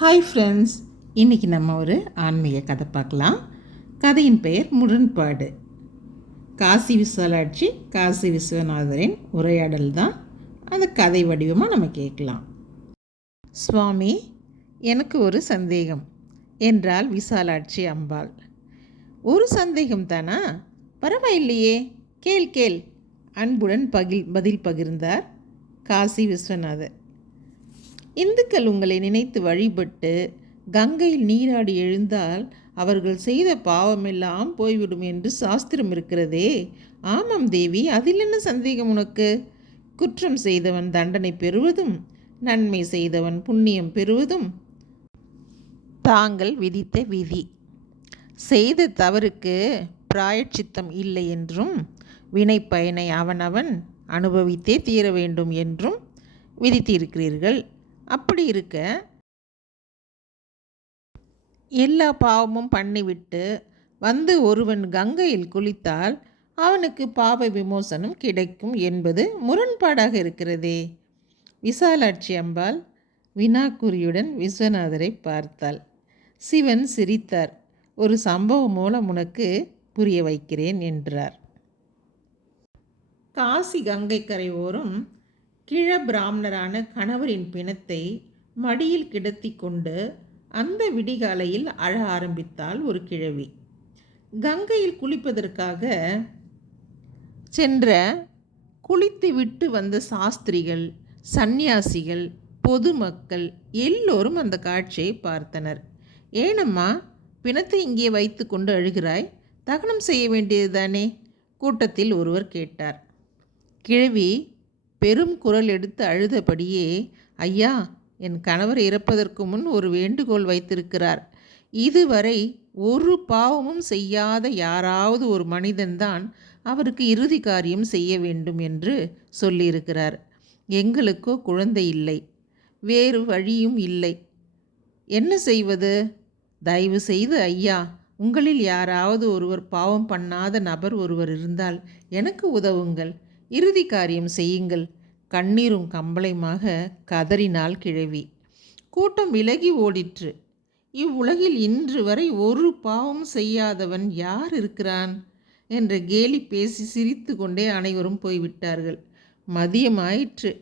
Hi friends, இன்றைக்கி நம்ம ஒரு ஆன்மீக கதை பார்க்கலாம். கதையின் பெயர் முரண்பாடு. காசி விசாலாட்சி காசி விஸ்வநாதரின் உரையாடல் தான் அந்த கதை வடிவமாக நம்ம கேட்கலாம். சுவாமி, எனக்கு ஒரு சந்தேகம் என்றாள் விசாலாட்சி அம்பாள். ஒரு சந்தேகம் தானா? பரவாயில்லையே, கேள் கேள் அன்புடன் பதில் பகிர்ந்தார் காசி விஸ்வநாதர். இந்துக்கள் உங்களை நினைத்து வழிபட்டு கங்கையில் நீராடி எழுந்தால் அவர்கள் செய்த பாவமெல்லாம் போய்விடும் என்று சாஸ்திரம் இருக்கிறதே. ஆமாம் தேவி, அதில் என்ன சந்தேகம் உனக்கு? குற்றம் செய்தவன் தண்டனை பெறுவதும் நன்மை செய்தவன் புண்ணியம் பெறுவதும் தாங்கள் விதித்த விதி. செய்த தவறுக்கு பிராயச்சித்தம் இல்லை என்றும் வினை பயனை அவனவன் அனுபவித்தே தீர வேண்டும் என்றும் விதித்திருக்கிறீர்கள். அப்படி இருக்க எல்லா பாவமும் பண்ணிவிட்டு வந்து ஒருவன் கங்கையில் குளித்தால் அவனுக்கு பாவ விமோசனம் கிடைக்கும் என்பது முரண்பாடாக இருக்கிறதே. விசாலாட்சி அம்பாள் வினாக்குறியுடன் விஸ்வநாதரை பார்த்தாள். சிவன் சிரித்தார். ஒரு சம்பவம் மூலம் உனக்கு புரிய வைக்கிறேன் என்றார். காசி கங்கை கரை ஓரம் கிழ பிராமணரான கணவரின் பிணத்தை மடியில் கிடத்தி கொண்டு அந்த விடிகாலையில் அழ ஆரம்பித்தாள் ஒரு கிழவி. கங்கையில் குளிப்பதற்காக சென்ற குளித்து விட்டு வந்த சாஸ்திரிகள், சந்நியாசிகள், பொதுமக்கள் எல்லோரும் அந்த காட்சியை பார்த்தனர். ஏனம்மா, பிணத்தை இங்கே வைத்து கொண்டு அழுகிறாய்? தகனம் செய்ய வேண்டியதுதானே? கூட்டத்தில் ஒருவர் கேட்டார். கிழவி பெரும் குரல் எடுத்து அழுதபடியே, ஐயா, என் கணவர் இறப்பதற்கு முன் ஒரு வேண்டுகோள் வைத்திருக்கிறார். இதுவரை ஒரு பாவமும் செய்யாத யாராவது ஒரு மனிதன்தான் அவருக்கு இறுதி காரியம் செய்ய வேண்டும் என்று சொல்லியிருக்கிறார். எங்களுக்கோ குழந்தை இல்லை, வேறு வழியும் இல்லை. என்ன செய்வது? தயவு செய்து ஐயா, உங்களில் யாராவது ஒருவர் பாவம் பண்ணாத நபர் ஒருவர் இருந்தால் எனக்கு உதவுங்கள், இறுதி காரியம் செய்யுங்கள். கண்ணீரும் கம்பளையுமாக கதறினாள் கிழவி. கூட்டம் விலகி ஓடிற்று. இவ்வுலகில் இன்று வரை ஒரு பாவம் செய்யாதவன் யார் இருக்கிறான் என்ற கேலி பேசி சிரித்து கொண்டே அனைவரும் போய்விட்டார்கள். மதியமாயிற்று.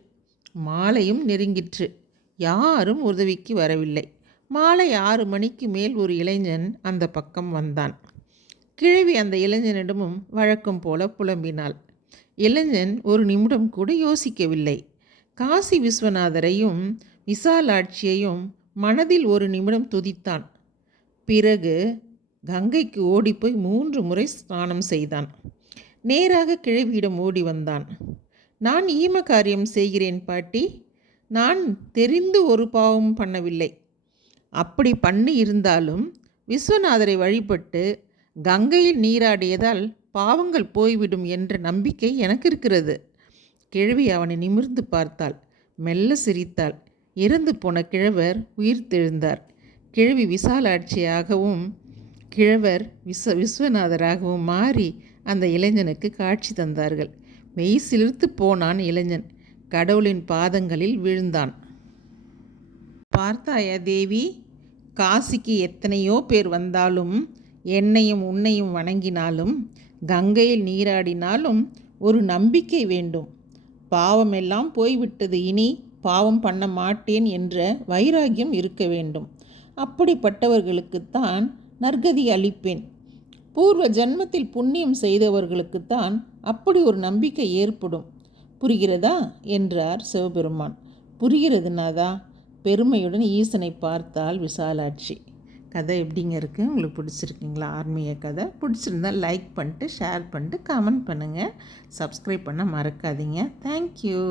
மாலையும் நெருங்கிற்று. யாரும் உதவிக்கு வரவில்லை. மாலை 6 மணிக்கு மேல் ஒரு இளைஞன் அந்த பக்கம் வந்தான். கிழவி அந்த இளைஞனிடமும் வழக்கம் போல புலம்பினாள். இளைஞன் ஒரு நிமிடம் கூட யோசிக்கவில்லை. காசி விஸ்வநாதரையும் விசாலாட்சியையும் மனதில் ஒரு நிமிடம் துதித்தான். பிறகு கங்கைக்கு ஓடிப்போய் 3 முறை ஸ்நானம் செய்தான். நேராக கிழவியிடம் ஓடி வந்தான். நான் ஈம காரியம் செய்கிறேன் பாட்டி. நான் தெரிந்து ஒரு பாவமும் பண்ணவில்லை. அப்படி பண்ணி இருந்தாலும் விஸ்வநாதரை வழிபட்டு கங்கையில் நீராடியதால் பாவங்கள் போய்விடும் என்ற நம்பிக்கை எனக்கு இருக்கிறது. கிழவி அவனை நிமிர்ந்து பார்த்தாள். மெல்ல சிரித்தாள். இறந்து போன கிழவர் உயிர்த்தெழுந்தார். கிழவி விசாலாட்சியாகவும் கிழவர் விஸ்வநாதராகவும் மாறி அந்த இளைஞனுக்கு காட்சி தந்தார்கள். மெய் சிலிர்த்து போனான் இளைஞன். கடவுளின் பாதங்களில் விழுந்தான். பார்த்தாயா தேவி, காசிக்கு எத்தனையோ பேர் வந்தாலும் என்னையும் உன்னையும் வணங்கினாலும் கங்கையில் நீராடினாலும் ஒரு நம்பிக்கை வேண்டும். பாவமெல்லாம் போய்விட்டது, இனி பாவம் பண்ண மாட்டேன் என்ற வைராகியம் இருக்க வேண்டும். அப்படிப்பட்டவர்களுக்குத்தான் நற்கதி அளிப்பேன். பூர்வ ஜன்மத்தில் புண்ணியம் செய்தவர்களுக்குத்தான் அப்படி ஒரு நம்பிக்கை ஏற்படும். புரிகிறதா என்றார் சிவபெருமான். புரிகிறது நாதா. பெருமையுடன் ஈசனை பார்த்தாள் விசாலாட்சி. கதை எப்படிங்க இருக்குது? உங்களுக்கு பிடிச்சிருக்குங்களா? ஆன்மீக கதை பிடிச்சிருந்தால் லைக் பண்ணிட்டு, ஷேர் பண்ணிட்டு, கமெண்ட் பண்ணுங்கள். சப்ஸ்கிரைப் பண்ண மறக்காதீங்க. தேங்க்யூ.